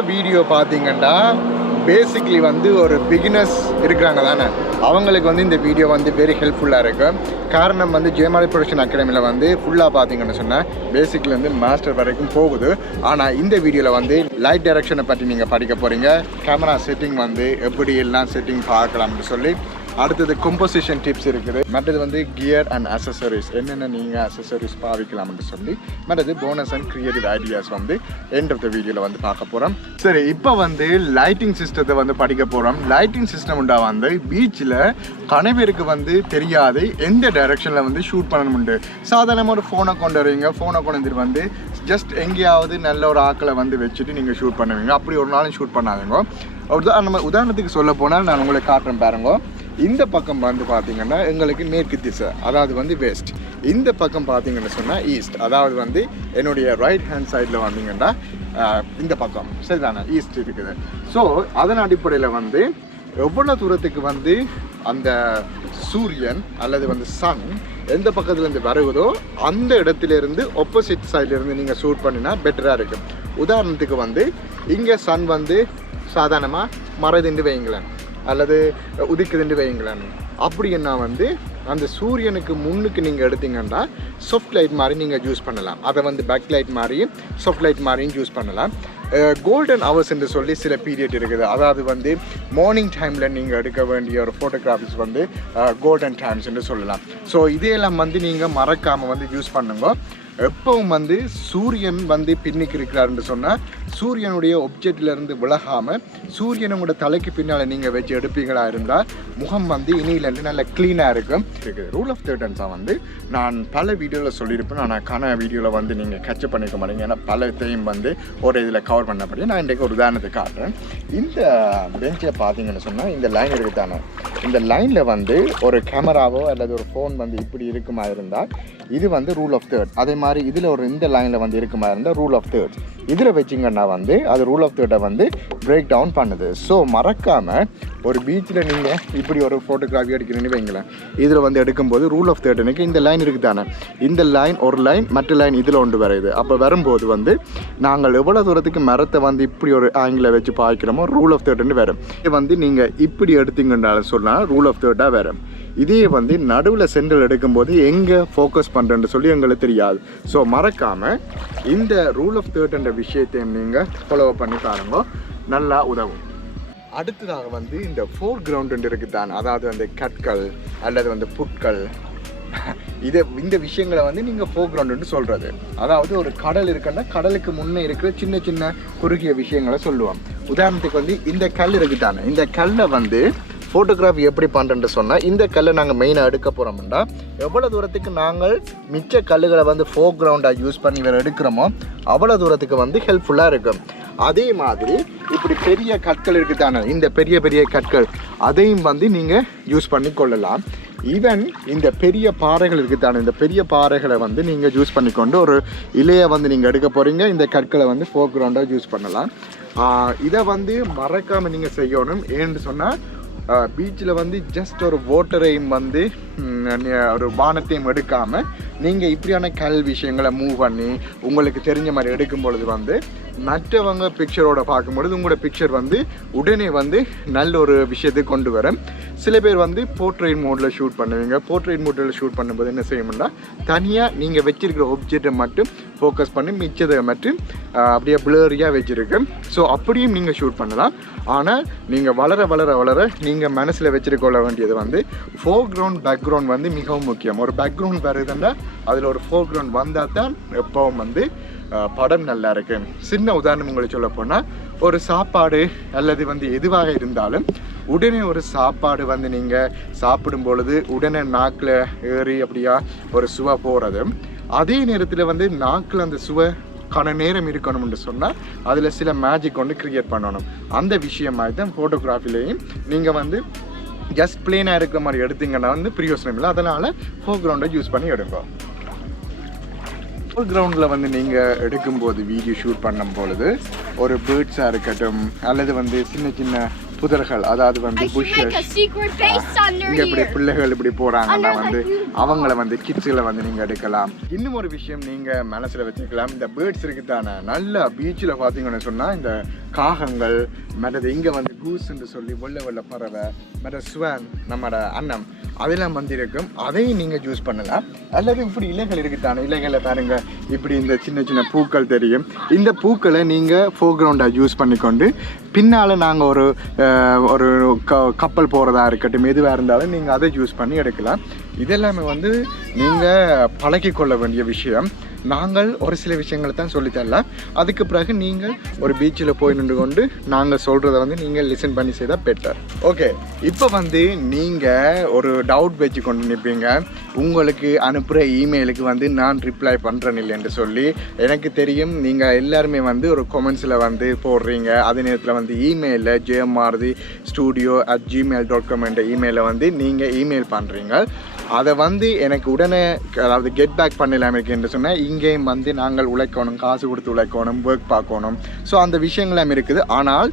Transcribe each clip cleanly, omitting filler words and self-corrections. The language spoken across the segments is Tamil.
வீடியோ பார்த்தீங்கன்னா பேசிக்லி வந்து ஒரு பிகினர்ஸ் இருக்கிறாங்க தானே, அவங்களுக்கு வந்து இந்த வீடியோ வந்து வெரி ஹெல்ப்ஃபுல்லாக இருக்கும். காரணம் வந்து ஜெயமாலி ப்ரொடக்ஷன் அகாடமியில் வந்து ஃபுல்லாக பார்த்தீங்கன்னு சொன்னால் பேசிக்லி வந்து மாஸ்டர் வரைக்கும் போகுது. ஆனால் இந்த வீடியோவில் வந்து லைட் டைரக்ஷனை பற்றி நீங்கள் படிக்க போகிறீங்க. கேமரா செட்டிங் வந்து எப்படி எல்லாம் செட்டிங் பார்க்கலாம்னு சொல்லி, அடுத்தது கம்போசிஷன் டிப்ஸ் இருக்குது, மற்றது வந்து கியர் அண்ட் அசசரிஸ் என்னென்ன நீங்கள் அசசரிஸ் பாவிக்கலாம்னு சொல்லி, மற்றது போனஸ் அண்ட் கிரியேட்டிவ் ஐடியாஸ் வந்து எண்ட் ஆஃப் த வீடியோவில் வந்து பார்க்க போகிறோம். சரி, இப்போ வந்து லைட்டிங் சிஸ்டத்தை வந்து படிக்க போகிறோம். லைட்டிங் சிஸ்டம்டா வந்து பீச்சில் கணவருக்கு வந்து தெரியாது எந்த டைரக்ஷனில் வந்து ஷூட் பண்ணணும்ண்டு. சாதாரணமாக ஒரு ஃபோனை கொண்டு வருவீங்க, ஃபோனை கொண்டு வந்துட்டு வந்து ஜஸ்ட் எங்கேயாவது நல்ல ஒரு ஆக்களை வந்து வச்சுட்டு நீங்கள் ஷூட் பண்ணுவீங்க. அப்படி ஒரு நாளும் ஷூட் பண்ணாதீங்க. நம்ம உதாரணத்துக்கு சொல்ல போனால் நான் உங்களுக்கு காட்டுறேன் பாருங்க. இந்த பக்கம் வந்து பார்த்தீங்கன்னா எங்களுக்கு மேற்கு திசை, அதாவது வந்து வெஸ்ட். இந்த பக்கம் பார்த்தீங்கன்னு சொன்னால் ஈஸ்ட், அதாவது வந்து என்னுடைய ரைட் ஹேண்ட் சைடில் வந்தீங்கன்னா இந்த பக்கம் சரிதானே ஈஸ்ட் இருக்குது. ஸோ அதன் அடிப்படையில் வந்து எவ்வளோ தூரத்துக்கு வந்து அந்த சூரியன் அல்லது வந்து சன் எந்த பக்கத்துலேருந்து வருவதோ அந்த இடத்துலேருந்து ஆப்போசிட் சைட்லேருந்து நீங்கள் ஷூட் பண்ணினா பெட்டராக இருக்கும். உதாரணத்துக்கு வந்து இங்கே சன் வந்து சாதாரணமாக மறைதுண்டு வைங்களேன் அல்லது உதிக்குதுண்டு வைங்களேன். அப்படின்னா வந்து அந்த சூரியனுக்கு முன்னுக்கு நீங்கள் எடுத்தீங்கன்னா சாஃப்ட் லைட் மாதிரி நீங்கள் யூஸ் பண்ணலாம். அதை வந்து பேக் லைட் மாதிரியும் சாஃப்ட் லைட் மாதிரியும் யூஸ் பண்ணலாம். கோல்டன் ஹவர்ஸ் என்று சொல்லி சில பீரியட் இருக்குது, அதாவது வந்து மார்னிங் டைமில் நீங்கள் எடுக்க வேண்டிய ஒரு ஃபோட்டோகிராஃபிஸ் வந்து கோல்டன் டைம்ஸ் என்று சொல்லலாம். ஸோ இதையெல்லாம் வந்து நீங்கள் மறக்காமல் வந்து யூஸ் பண்ணுங்க. எப்பவும் வந்து சூரியன் வந்து பின்னிக்கு இருக்கிறாருன்னு சொன்னால் சூரியனுடைய ஒப்ஜெக்ட்லேருந்து விலகாமல் சூரியனோட தலைக்கு பின்னால் நீங்கள் வச்சு எடுப்பீங்களா இருந்தால் முகம் வந்து இனியிலேருந்து நல்ல க்ளீனாக இருக்கும். ரூல் ஆஃப் தேர்டன்ஸாக வந்து நான் பல வீடியோவில் சொல்லியிருப்பேன், ஆனால் கன வீடியோவில் வந்து நீங்கள் கேட்சப் பண்ணிக்க மாட்டீங்க. ஏன்னா பலத்தையும் வந்து ஒரு இதில் கவர் பண்ணப்படி நான் இன்றைக்கு ஒரு உதாரணத்தை காட்டுறேன். இந்த பெஞ்சில் பார்த்தீங்கன்னு சொன்னால் இந்த லைன் இருக்குது தானே, இந்த லைனில் வந்து ஒரு கேமராவோ அல்லது ஒரு ஃபோன் வந்து இப்படி இருக்குமா இருந்தால் இது வந்து ரூல் ஆஃப் தேர்ட். அதே மாதிரி இதில் ஒரு இந்த லைனில் வந்து இருக்குமா இருந்தால் ரூல் ஆஃப் தேர்ட். இதில் வச்சிங்கன்னா வந்து அது ரூல் ஆஃப் தேர்ட்டை வந்து பிரேக் டவுன் பண்ணுது. ஸோ மறக்காமல் ஒரு பீச்சில் நீங்கள் இப்படி ஒரு ஃபோட்டோகிராஃபி எடுக்கிறீங்கன்னு வைங்களேன், இதில் வந்து எடுக்கும்போது ரூல் ஆஃப் தேர்ட்டனுக்கு இந்த லைன் இருக்குது தானே, இந்த லைன் ஒரு லைன் மற்ற லைன் இதில் ஒன்று வருது. அப்போ வரும்போது வந்து நாங்கள் எவ்வளோ தூரத்துக்கு மரத்தை வந்து இப்படி ஒரு ஆங்கிளில் வச்சு பார்க்கிறோமோ ரூல் ஆஃப் தேர்ட்டுன்னு வரும். இது வந்து நீங்கள் இப்படி எடுத்தீங்கன்னாலும் சொன்னால் ரூல் ஆஃப் தேர்ட்டாக வரும். இதே வந்து நடுவில் சென்டர் எடுக்கும்போது எங்கே ஃபோக்கஸ் பண்ணுறேன்னு சொல்லி எங்களுக்கு தெரியாது. ஸோ மறக்காமல் இந்த ரூல் ஆஃப் தேர்ட்ன்ற விஷயத்தையும் நீங்கள் ஃபாலோ பண்ணி பாருங்க, நல்லா உதவும். அடுத்ததாக வந்து இந்த ஃபோர் கிரவுண்ட் இருக்குது தான், அதாவது வந்து கற்கள் அல்லது வந்து புட்கள், இந்த விஷயங்களை வந்து நீங்கள் ஃபோர் கிரவுண்டுன்னு சொல்கிறது. அதாவது ஒரு கடல் இருக்குன்னா கடலுக்கு முன்னே இருக்கிற சின்ன சின்ன குறுகிய விஷயங்களை சொல்லுவோம். உதாரணத்துக்கு வந்து இந்த கல் இருக்குது தானே, இந்த கல்லை வந்து ஃபோட்டோகிராஃபி எப்படி பண்ணுறேன்னு சொன்னால் இந்த கல்லை நாங்கள் மெயினாக எடுக்க போகிறோம்னா எவ்வளோ தூரத்துக்கு நாங்கள் மிச்ச கல்லுகளை வந்து ஃபோர் கிரவுண்டாக யூஸ் பண்ணி வேறு எடுக்கிறோமோ அவ்வளோ தூரத்துக்கு வந்து ஹெல்ப்ஃபுல்லாக இருக்கும். அதே மாதிரி இப்படி பெரிய கற்கள் இருக்குது தானே, இந்த பெரிய பெரிய கற்கள் அதையும் வந்து நீங்கள் யூஸ் பண்ணி கொள்ளலாம். ஈவன் இந்த பெரிய பாறைகள் இருக்குது தானே, இந்த பெரிய பாறைகளை வந்து நீங்கள் யூஸ் பண்ணிக்கொண்டு ஒரு இலையை வந்து நீங்கள் எடுக்க போகிறீங்க, இந்த கற்களை வந்து ஃபோர் கிரவுண்டாக யூஸ் பண்ணலாம். இதை வந்து மறக்காமல் நீங்கள் செய்யணும். ஏன்னு சொன்னால் பீச்சில் வந்து ஜஸ்ட் ஒரு வாட்டரையும் வந்து ஒரு பானத்தையும் எடுக்காமல் நீங்கள் இப்படியான கல் விஷயங்களை மூவ் பண்ணி உங்களுக்கு தெரிஞ்ச மாதிரி எடுக்கும் பொழுது வந்து மற்றவங்க பிக்சரோட பார்க்கும்பொழுது உங்களோட பிக்சர் வந்து உடனே வந்து நல்ல ஒரு விஷயத்தை கொண்டு வரும். சில பேர் வந்து போர்ட்ரைட் மோடில் ஷூட் பண்ணுவீங்க. போர்ட்ரைட் மோடில் ஷூட் பண்ணும்போது என்ன செய்யணும்னா தனியாக நீங்கள் வச்சிருக்கிற ஆப்ஜெக்டை மட்டும் ஃபோக்கஸ் பண்ணி மிச்சதை மட்டும் அப்படியே பிளரியாக வச்சுருக்கேன். ஸோ அப்படியும் நீங்கள் ஷூட் பண்ணலாம். ஆனால் நீங்கள் வளர வளர வளர நீங்கள் மனசில் வச்சுருக்கொள்ள வேண்டியது வந்து ஃபோர் கிரவுண்ட் பேக்ரவுண்ட் வந்து மிகவும் முக்கியம். ஒரு பேக்ரவுண்ட் வருதுன்னா அதில் ஒரு ஃபோர் கிரவுண்ட் வந்தால் தான் எப்பவும் வந்து படம் நல்லா இருக்கு. சின்ன உதாரணம் உங்களுக்கு சொல்ல போனால் ஒரு சாப்பாடு அல்லது வந்து எதுவாக இருந்தாலும் உடனே ஒரு சாப்பாடு வந்து நீங்கள் சாப்பிடும் பொழுது உடனே நாக்கில் ஏறி அப்படியா ஒரு சுவை போகிறது. அதே நேரத்தில் வந்து நாக்கில் அந்த சுவை கான நேரம் இருக்கணும்னு சொன்னால் அதில் சில மேஜிக் ஒன்று க்ரியேட் பண்ணணும். அந்த விஷயமாக தான் ஃபோட்டோகிராஃபிலையும் நீங்கள் வந்து ஜஸ்ட் பிளேனாக இருக்கிற மாதிரி எடுத்தீங்கன்னா வந்து பிரயோசனம் இல்லை. அதனால் ஃபோர் கிரவுண்டை யூஸ் பண்ணி எடுங்க. ஃபோர் கிரவுண்டில் வந்து நீங்கள் எடுக்கும்போது வீடியோ ஷூட் பண்ணும் பொழுது ஒரு பேர்ட்ஸாக இருக்கட்டும் அல்லது வந்து சின்ன சின்ன புதர்கள், அதாவது வந்து புஷ்ஷஸ், இங்கே இப்படி பிள்ளைகள் இப்படி போகிறாங்கன்னா வந்து அவங்கள வந்து கிட்ஸில் வந்து நீங்கள் எடுக்கலாம். இன்னும் ஒரு விஷயம் நீங்கள் மனசில் வச்சுக்கலாம், இந்த பேர்ட்ஸ் இருக்குதானே, நல்ல பீச்சில் பார்த்தீங்கன்னு சொன்னால் இந்த காகங்கள் மற்றது இங்கே வந்து கூஸ்ன்னு சொல்லி வெள்ளை பறவை மற்ற ஸ்வான் நம்மளோட அன்னம் அதெல்லாம் வந்து இருக்கும். அதையும் நீங்கள் சூஸ் பண்ணலாம். அல்லது இப்படி இலைகள் இருக்குதானே, இலைகளை பாருங்க, இப்படி இந்த சின்ன சின்ன பூக்கள் தெரியும். இந்த பூக்களை நீங்கள் ஃபோர்க்ரவுண்டாக யூஸ் பண்ணிக்கொண்டு பின்னால் நாங்கள் ஒரு கப்பல் போகிறதா இருக்கட்டும், எதுவாக இருந்தாலும் நீங்கள் அதை யூஸ் பண்ணி எடுக்கலாம். இதெல்லாமே வந்து நீங்கள் பழகிக்கொள்ள வேண்டிய விஷயம். நாங்கள் ஒரு சில விஷயங்களை தான் சொல்லித்தரலாம். அதுக்கு பிறகு நீங்கள் ஒரு பீச்சில் போய் நின்று கொண்டு நாங்கள் சொல்கிறத வந்து நீங்கள் லிசன் பண்ணி செய்தால் பெட்டர். ஓகே, இப்போ வந்து நீங்கள் ஒரு டவுட் வச்சு கொண்டு நிற்பீங்க, உங்களுக்கு அனுப்புகிற இமெயிலுக்கு வந்து நான் ரிப்ளை பண்ணுறேன் இல்லைன்னு சொல்லி. எனக்கு தெரியும் நீங்கள் எல்லாருமே வந்து ஒரு கமெண்ட்ஸில் வந்து போடுறீங்க. அதே நேரத்தில் வந்து இமெயிலில் jmrthstudio@gmail.com என்ற இமெயிலை வந்து நீங்கள் இமெயில் பண்ணுறீங்க. அதை வந்து எனக்கு உடனே அதாவது கெட் பேக் பண்ணலாமல் இருக்குன்னு சொன்னால் இங்கேயும் வந்து நாங்கள் உழைக்கணும், காசு கொடுத்து உழைக்கணும், ஒர்க் பார்க்கணும். ஸோ அந்த விஷயங்களும் இருக்குது. ஆனால்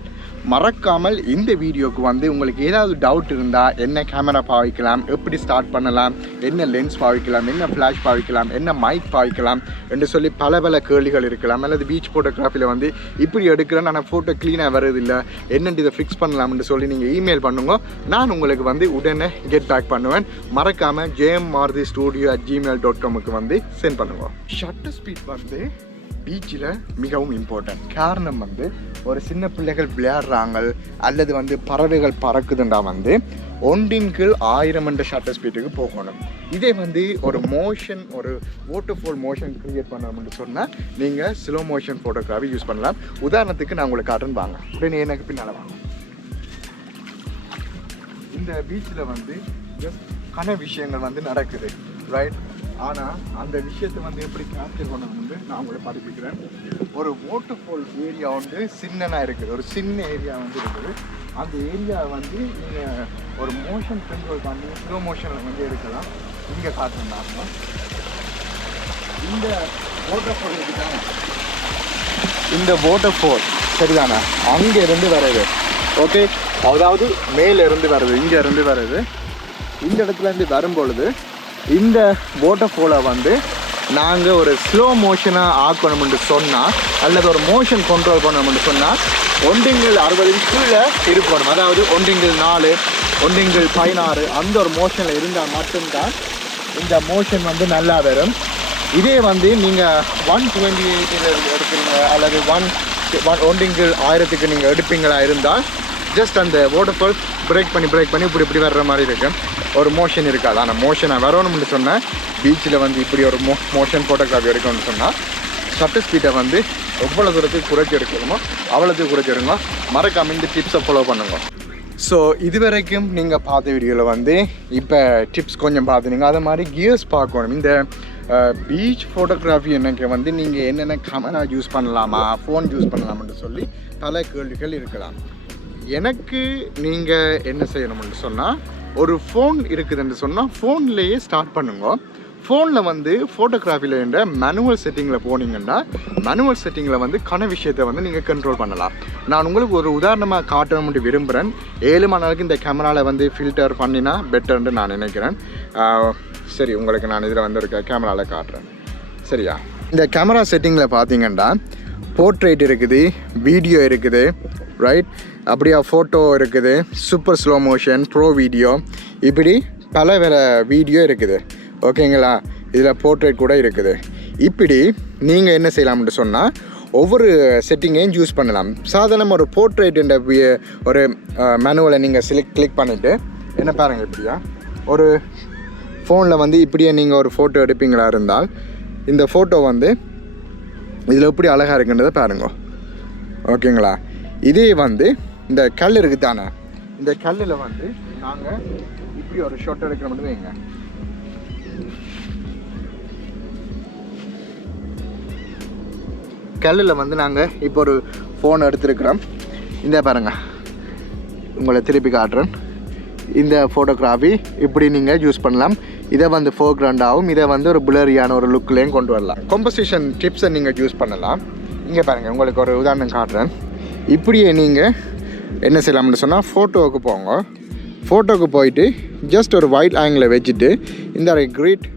மறக்காமல் இந்த வீடியோக்கு வந்து உங்களுக்கு ஏதாவது டவுட் இருந்தால், என்ன கேமரா பாவிக்கலாம், எப்படி ஸ்டார்ட் பண்ணலாம், என்ன லென்ஸ் பாவிக்கலாம், என்ன ஃப்ளாஷ் பாவிக்கலாம், என்ன மைக் பாவிக்கலாம் என்று சொல்லி பல கேள்விகள் இருக்கலாம். அல்லது பீச் ஃபோட்டோகிராஃபியில் வந்து இப்படி எடுக்கிறேன் ஆனால் ஃபோட்டோ க்ளீனாக வருதில்லை, என்னென்று இதை ஃபிக்ஸ் பண்ணலாம்னு சொல்லி நீங்கள் இமெயில் பண்ணுங்க. நான் உங்களுக்கு வந்து உடனே கெட் பேக் பண்ணுவேன். மறக்காமல் jmrthstudio@gmail.com வந்து சென்ட் பண்ணுவோம். ஷட்டர் ஸ்பீட் வந்து பீச்சில் மிகவும் இம்பார்ட்டன்ட். காரணம் வந்து ஒரு சின்ன பிள்ளைகள் விளையாடுறாங்க அல்லது வந்து பறவைகள் பறக்குதுண்டா வந்து 1 1000 என்ற ஷட்டர் ஸ்பீட்டுக்கு போகணும். இதே வந்து ஒரு மோஷன், ஒரு வாட்டர்ஃபால் மோஷன் க்ரியேட் பண்ணணும்னு சொன்னால் நீங்கள் ஸ்லோ மோஷன் ஃபோட்டோகிராஃபி யூஸ் பண்ணலாம். உதாரணத்துக்கு நான் உங்களுக்கு காட்டுன்னு வாங்க, உடனே எனக்கு பின்னால் வாங்க. இந்த பீச்சில் வந்து ஜஸ்ட் கன விஷயங்கள் வந்து நடக்குது, ரைட்? ஆனால் அந்த விஷயத்தை வந்து எப்படி கேப்சர் பண்ண வந்து நான் உங்களை படிப்பிக்கிறேன். ஒரு வாட்டர்ஃபால் ஏரியா வந்து சின்னனாக இருக்குது, ஒரு சின்ன ஏரியா வந்து இருக்குது. அந்த ஏரியா வந்து நீங்கள் ஒரு மோஷன் கண்ட்ரோல் பண்ணி ஸ்லோ மோஷனில் வந்து எடுக்கலாம். இங்கே காட்டுறாங்க இந்த வாட்டர்ஃபால் இருக்குதானே, இந்த வாட்டர்ஃபால் சரிதானே, அங்கே இருந்து வருது. ஓகே, அதாவது மேலேருந்து வருது, இங்கே இருந்து வருது. இந்த இடத்துலேருந்து வரும்பொழுது இந்த வாட்டர்ஃபாலை வந்து நாங்கள் ஒரு ஸ்லோ மோஷனாக ஆக்கணும்னு சொன்னால் அல்லது ஒரு மோஷன் கண்ட்ரோல் பண்ணணும்னு சொன்னால் 1/60 கீழே இருக்கணும். அதாவது 1/4 1/16 அந்த ஒரு மோஷனில் இருந்தால் மட்டும்தான் இந்த மோஷன் வந்து நல்லா வரும். இதே வந்து நீங்கள் 128 எடுக்கிறீங்க அல்லது 1/1000 நீங்கள் எடுப்பீங்களா இருந்தால் ஜஸ்ட் அந்த வாட்டர்ஃபால் பிரேக் பண்ணி இப்படி வர்ற மாதிரி இருக்கும், ஒரு மோஷன் இருக்காது. ஆனால் மோஷனை வரணும்னு சொன்னால் பீச்சில் வந்து இப்படி ஒரு மோஷன் ஃபோட்டோகிராஃபி எடுக்கணும்னு சொன்னால் ஷட்டர் ஸ்பீடை வந்து எவ்வளோ தூரத்துக்கு குறைச்சி எடுக்கணுமோ அவ்வளோத்துக்கு குறைச்சி எடுங்க. மறக்காமல் இந்த டிப்ஸை ஃபாலோ பண்ணுங்க. ஸோ இதுவரைக்கும் நீங்கள் பார்த்த வீடியோவில் வந்து இப்போ டிப்ஸ் கொஞ்சம் பார்த்துனீங்க. அது மாதிரி கியர்ஸ் பார்க்கணும். இந்த பீச் ஃபோட்டோகிராஃபி எனக்கு வந்து நீங்கள் என்னென்ன கேமரா யூஸ் பண்ணலாமா, ஃபோன் யூஸ் பண்ணலாமான்னு சொல்லி பல கேள்விகள் இருக்கலாம். எனக்கு நீங்கள் என்ன செய்யணும்னு சொன்னால், ஒரு ஃபோன் இருக்குதுன்னு சொன்னால் ஃபோன்லேயே ஸ்டார்ட் பண்ணுங்க. ஃபோனில் வந்து ஃபோட்டோகிராஃபியில் என்ற மேனுவல் செட்டிங்கில் போனீங்கன்னா மேனுவல் செட்டிங்கில் வந்து கன விஷயத்தை வந்து நீங்கள் கண்ட்ரோல் பண்ணலாம். நான் உங்களுக்கு ஒரு உதாரணமாக காட்டணும்னு விரும்புகிறேன். 7 மணி நேரத்துக்கு இந்த கேமராவில் வந்து ஃபில்டர் பண்ணினா பெட்டர்ன்னு நான் நினைக்கிறேன். சரி, உங்களுக்கு நான் இதில் வந்து இருக்க கேமராவில் காட்டுறேன். சரியா? இந்த கேமரா செட்டிங்கில் பார்த்தீங்கன்னா போர்ட்ரேட் இருக்குது, வீடியோ இருக்குது, ரைட்? அப்படியா ஃபோட்டோ இருக்குது, super slow motion, bro video, இப்படி பல வீடியோ இருக்குது. ஓகேங்களா? இதில் போர்ட்ரேட் கூட இருக்குது. இப்படி நீங்கள் என்ன செய்யலாம்னு சொன்னால் ஒவ்வொரு செட்டிங்கையும் யூஸ் பண்ணலாம். சாதாரண ஒரு போர்ட்ரேட் என்ற ஒரு மேனுவலை நீங்கள் கிளிக் பண்ணிவிட்டு என்ன பாருங்கள், இப்படியா ஒரு ஃபோனில் வந்து இப்படியே நீங்கள் ஒரு ஃபோட்டோ எடுப்பீங்களா இருந்தால் இந்த ஃபோட்டோ வந்து இதில் எப்படி அழகாக இருக்குன்றதை பாருங்க. ஓகேங்களா? இதே வந்து இந்த கல் இருக்குது தானே, இந்த கல்லில் வந்து நாங்கள் இப்படி ஒரு ஷாட் எடுக்கிற மட்டும் வைங்க. கல்லில் வந்து நாங்கள் இப்போ ஒரு ஃபோன் எடுத்துருக்குறோம். இந்த பாருங்கள், உங்களை திருப்பி காட்டுறேன். இந்த ஃபோட்டோகிராஃபி இப்படி நீங்கள் யூஸ் பண்ணலாம். இதை வந்து ஃபோர்க்ரவுண்டாகவும் இதை வந்து ஒரு புலரியான ஒரு லுக்லேயும் கொண்டு வரலாம். கம்போசிஷன் டிப்ஸை நீங்கள் யூஸ் பண்ணலாம். இங்கே பாருங்கள், உங்களுக்கு ஒரு உதாரணம் காட்டுறேன். இப்படியே நீங்கள் என்ன செய்யலாம்னு சொன்னால் ஃபோட்டோவுக்கு போங்க. ஃபோட்டோவுக்கு போயிட்டு ஜஸ்ட் ஒரு வைட் ஆங்கிளில் வச்சுட்டு இந்த கிரீட்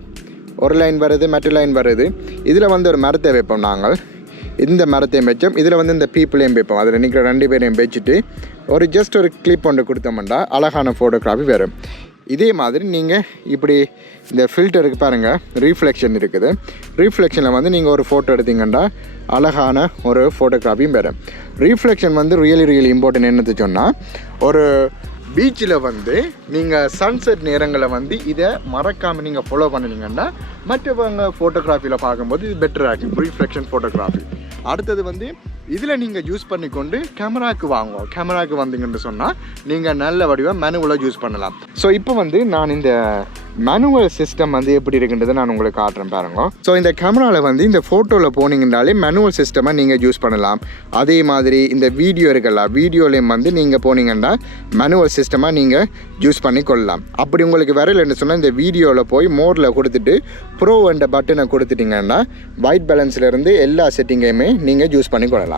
ஒரு லைன் வருது, மற்ற லைன் வருது. இதில் வந்து ஒரு மரத்தை வைப்போம் நாங்கள். இந்த மரத்தையும் வச்சோம், இதில் வந்து இந்த பீப்புளையும் வைப்போம். அதில் நிற்கிற 2 பேரையும் வச்சுட்டு ஒரு ஜஸ்ட் ஒரு கிளிப் ஒன்று கொடுத்தோம்னா அழகான ஃபோட்டோகிராஃபி வரும். இதே மாதிரி நீங்கள் இப்படி இந்த ஃபில்டருக்கு பாருங்கள், ரீஃப்ளெக்ஷன் இருக்குது. ரீஃப்ளெக்ஷனில் வந்து நீங்கள் ஒரு ஃபோட்டோ எடுத்தீங்கன்னா அழகான ஒரு ஃபோட்டோகிராஃபியும் வரும். ரீஃப்ளெக்ஷன் வந்து ரியலி இம்பார்ட்டன்ட். என்னது சொன்னால், ஒரு பீச்சில் வந்து நீங்கள் சன்செட் நேரங்களில் வந்து இதை மறக்காமல் நீங்கள் ஃபாலோ பண்ணினீங்கன்னா மற்றவங்க ஃபோட்டோகிராஃபியில் பார்க்கும்போது இது பெட்டராக இருக்கும், ரீஃப்ளெக்ஷன் ஃபோட்டோகிராஃபி. அடுத்தது வந்து இதில் நீங்கள் யூஸ் பண்ணிக்கொண்டு கேமராவுக்கு வாங்குவோம். கேமராவுக்கு வந்தீங்கன்னு சொன்னால் நீங்கள் நல்ல வடிவாக மேனுவலாக யூஸ் பண்ணலாம். ஸோ இப்போ வந்து நான் இந்த மேனுவல் சிஸ்டம் வந்து எப்படி இருக்குன்றதை நான் உங்களுக்கு காட்டுறேன் பாருங்க. ஸோ இந்த கேமராவில் வந்து இந்த ஃபோட்டோவில் போனீங்கன்னாலே மேனுவல் சிஸ்டமாக நீங்கள் யூஸ் பண்ணலாம். அதே மாதிரி இந்த வீடியோ இருக்குல்ல, வீடியோலையும் வந்து நீங்கள் போனீங்கன்னா மேனுவல் சிஸ்டமாக நீங்கள் யூஸ் பண்ணி கொள்ளலாம். அப்படி உங்களுக்கு வரலைன்னு சொன்னால் இந்த வீடியோவில் போய் மோடில் கொடுத்துட்டு ப்ரோ என்ற பட்டனை கொடுத்துட்டிங்கன்னா ஒயிட் பேலன்ஸ்லேருந்து எல்லா செட்டிங்கையுமே நீங்கள் யூஸ் பண்ணி கொள்ளலாம்.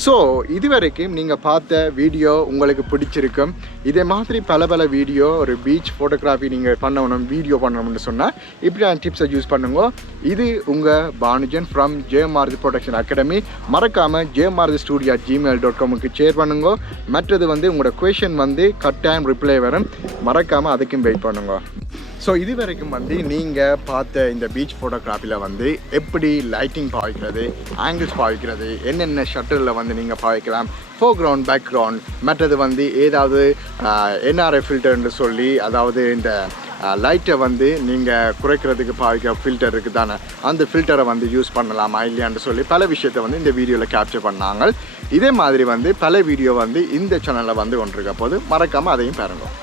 ஸோ இதுவரைக்கும் நீங்கள் பார்த்த வீடியோ உங்களுக்கு பிடிச்சிருக்கும். இதே மாதிரி பல வீடியோ, ஒரு பீச் ஃபோட்டோகிராஃபி நீங்கள் பண்ணணும், வீடியோ பண்ணணும்னு சொன்னால் இப்படியான டிப்ஸை யூஸ் பண்ணுங்க. இது உங்கள் Banujan from Jayamarathi production academy. மறக்காமல் jmarthystudio@gmail.com ஷேர் பண்ணுங்க. மற்றது வந்து உங்களோட குவெஷன் வந்து கட்டாயம் ரிப்ளை வரும், மறக்காமல் அதுக்கும் வெயிட் பண்ணுங்க. ஸோ இது வரைக்கும் வந்து நீங்கள் பார்த்த இந்த பீச் ஃபோட்டோகிராஃபியில் வந்து எப்படி லைட்டிங் பாவிக்கிறது, ஆங்கிள்ஸ் பாவிக்கிறது, என்னென்ன ஷட்டரில் வந்து நீங்கள் பாவிக்கலாம், ஃபோர்க்ரவுண்ட், பேக்ரவுண்ட், மற்றது வந்து ஏதாவது NRI ஃபில்டர்னு சொல்லி, அதாவது இந்த லைட்டை வந்து நீங்கள் குறைக்கிறதுக்கு பாவிக்கிற ஃபில்டர் இருக்குது தானே, அந்த ஃபில்டரை வந்து யூஸ் பண்ணலாமா இல்லையான்னு சொல்லி பல விஷயத்தை வந்து இந்த வீடியோவில் கேப்சர் பண்ணாங்க. இதே மாதிரி வந்து பல வீடியோ வந்து இந்த சேனலில் வந்து கொண்டிருக்க போது மறக்காமல் அதையும் பாருங்கள்.